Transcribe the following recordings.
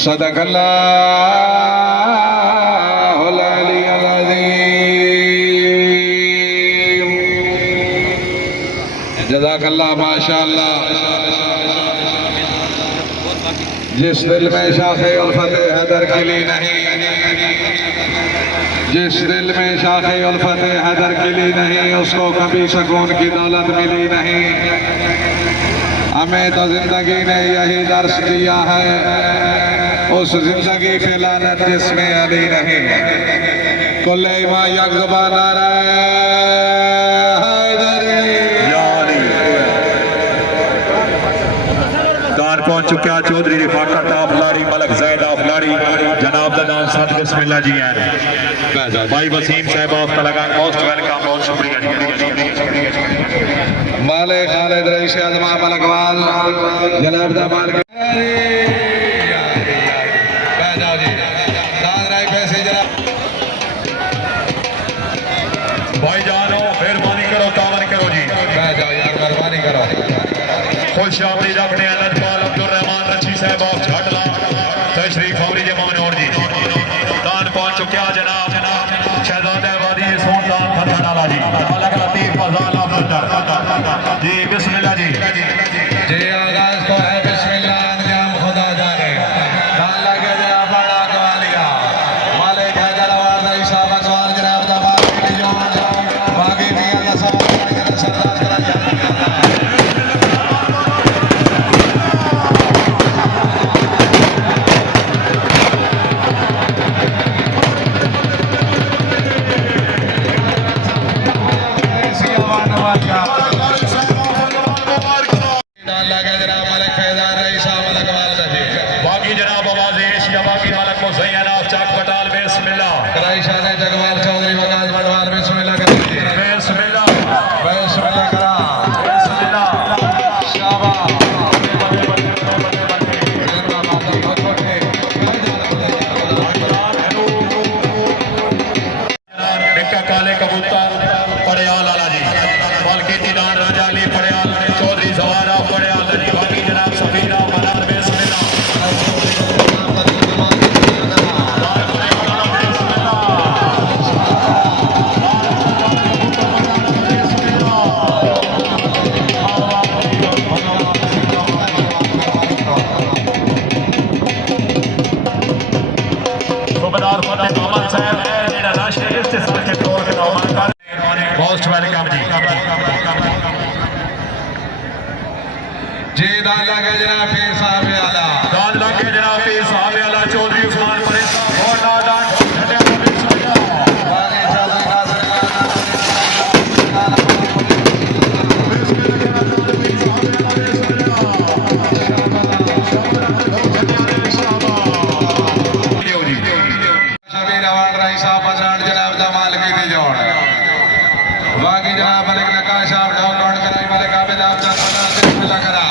सदकल्लाहुल अलीयुल अज़ीम। जज़ाकल्लाह माशाअल्लाह। जिस दिल में शाखे उल्फत हैदर खिली नहीं, जिस दिल में शाखे उल्फत हैदर खिली नहीं, उसको कभी सुकून की दौलत मिली नहीं। हमें तो जिंदगी ने यही दर्श दिया है, उस जिंदगी पे लानत जिसमें अली नहीं। कुल्ले इमा यकज़बा नारा पहुंच चुका चौधरी रिफाकत आफलारी मलक जैद आफलारी जनाब दा नाम साथ बिस्मिल्लाह जी हैं। भाई वसीम साहब आपका लगा मोस्ट वेलकम, बहुत शुक्रिया जी। माले खालिद रईस आजमा मलकवाल जनाब दा माल भाई जानो मेहरबानी करो, तावन करो जी, मेहरबानी करो। खुश आमदी रखने लजपाल अब्दुर्रहमान रची साहब आप झाटला तशरीफ अमरी जमान और जी दान पहुंच चुका जनाब शहजादा वादी सोनदान खतनाला जी अलग लतीफ फजाल अफजल जी बिस्मिल्लाह जी। जी आगाज तो है बिस्मिल्लाह, अंजाम खुदा जाने। दान लगे जनाब बड़ा कवालिया मालिक हैदर आवाज ईसा भगवान जनाब दा बात की जो बाकी मियां दा सब सरदार करा काले कबूतर पड़ियाल लाला जी बल्कि दीदान राजा अली पड़ियाल चौधरी सवारा पड़ियाल जी बाकी जनाब सफीरा मनार बिस्मिल्लाह। मोस्ट वेलकम जी। जी दान लगे जनाब पीर साहब आला, दान लगे जनाब पीर साहब आला चौधरी उस्मान परे और नादान बाकी जनाब मलिक नकाश आप डाउनलोड कराई मलिक आबिद आप बिस्मिल्लाह करा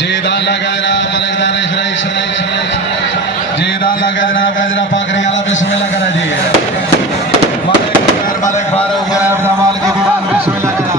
जीदान लगा जनाब मलिक दानिश रईस जीदान लगा जनाब गजरा पाकरी वाला बिस्मिल्लाह करा जी मलिक फारूक जनाब कमाल की दीवान बिस्मिल्लाह करा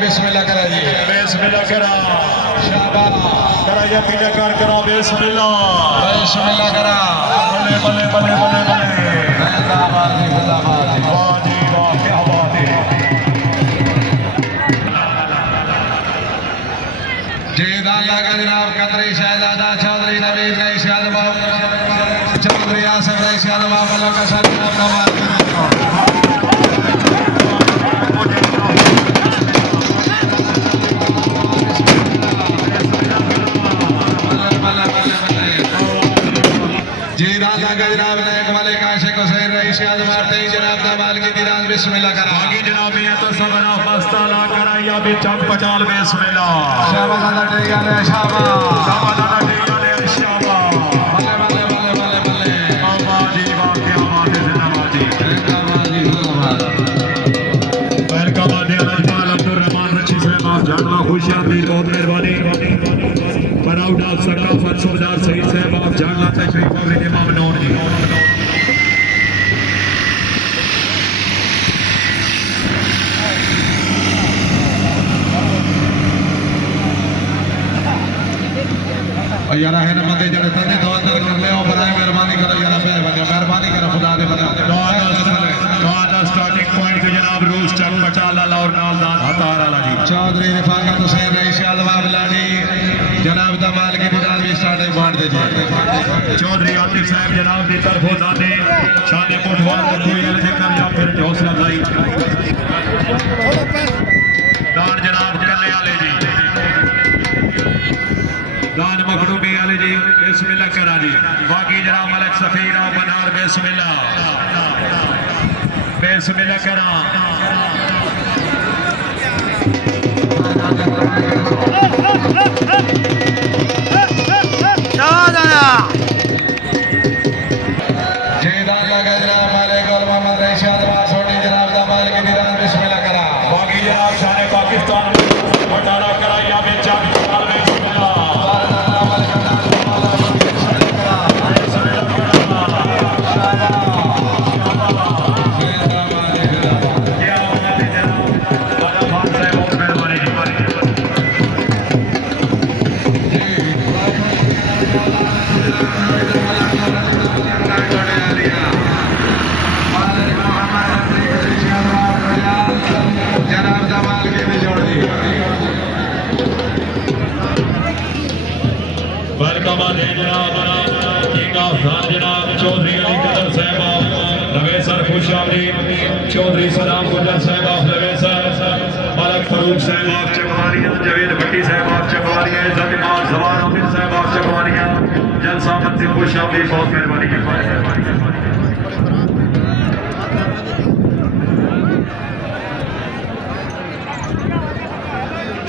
बिस्मिल्लाह करा जी बिस्मिल्लाह करा करा यकीन करा बिस्मिल्लाह बिस्मिल्लाह करा बले बले बले बले बले जिंदाबाद जिंदाबाद वाह जी वाह क्या बात है जीदान लगा जनाब कतरी शहजादा चौधरी नवीद रईस यादव चौधरी आसिफ रईस यादव वाला का सर जनाब नायक मलिक आशिक हुसैन रईस यादव जनाब दमाल की दीदान बिस्मिल्लाह करा बाकी जनाब ये तो सबना मस्ताला करा या भी चक पचाल बिस्मिल्लाह शाबाश अल्लाह टेगा ले शाबाश शाबाश अल्लाह टेगा ले शाबाश बल्ले बल्ले बल्ले बल्ले बल्ले आवाज जी वाह क्या बात है जिंदाबाद जी जिंदाबाद बैरकाबाद अजमाल अब्दुल रहमान रची साहब जानवा खुशियाबी बहुत मेहरबानी प्राउड ऑफ सकाफत सरदार सईद साहब आप जानना तशरीफ और इमाम नूर जी यार है ना मते जने तने तो अंदर कर ले और बनाए मेहरबानी करो यार पे बने मेहरबानी करो खुदा दे बने नौदा स्टार्टिंग पॉइंट पे जनाब रोज चक पचाला और नालदान हतार वाला जी चौधरी रिफाकत हुसैन रईस यादव लाडी जनाब दमाल की दीदान भी स्टार्टिंग पॉइंट दे जी चौधरी आतिफ साहब जनाब की तरफों दाने शान कोटवाल को कोई जिक्र या फिर हौसला अफजाई दान जनाब करने वाले जी दान मखडूमी वाले जी बिस्मिल्लाह करा जी बाकी जनाब मलिक सफीरा बनार बेसमिल्ला करा जीदान लगा जनाब मालिक और मोहम्मद रशीद वासोनी जनाब दमाल की दीदान बिस्मिल्लाह करा बाकी जनाब शान पाकिस्तान बटाला कराया में चार साल में जनाब दमाल की भी जोड़ दी वेलकम है जनाब किंग ऑफ खान जनाब चौधरी अली कदर साहब नवेसर खुशाबरी चौधरी सलाम गुजर साहब ऑफ नवेसर मलक फरूक साहब ऑफ चकवारिया जवेद भट्टी साहब ऑफ चकवारिया इज्जत इमाम जवान अमीर साहब ऑफ चकवारिया जलसा मंत्री खुशाबरी बहुत मेहरबानी की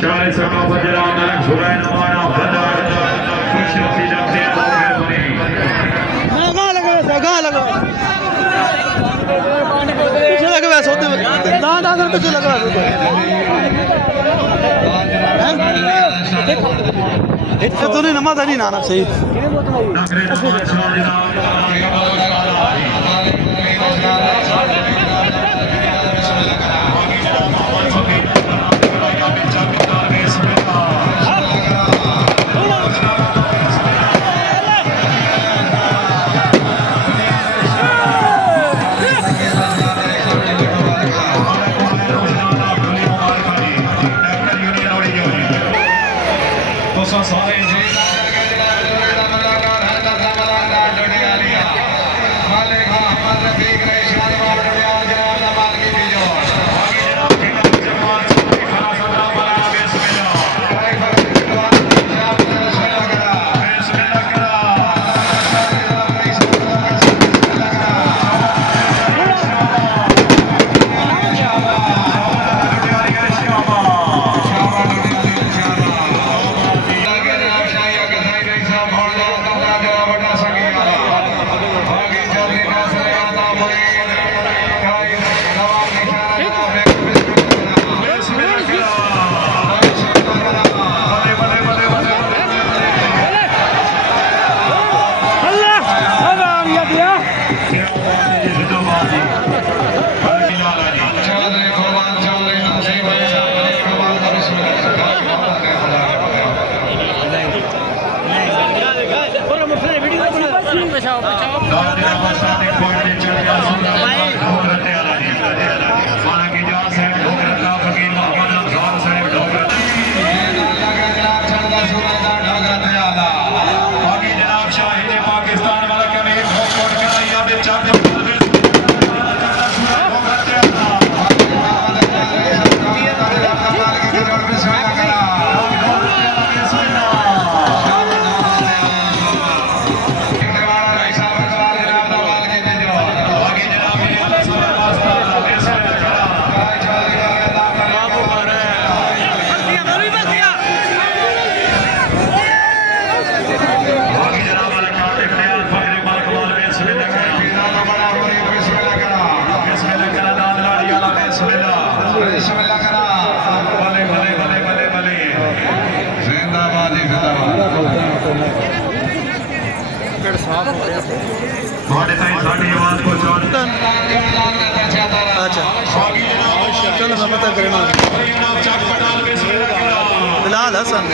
चालीस सकावत जनाब मलक जुरैन हमारा भंडार खुशाबरी जाते हैं बहुत मेहरबानी पीछे लगे वैसे होते दान दान पीछे लगे वैसे होते तो नहीं नमाज नहीं नाना सही चलो मैं पता करें बिलाल हसन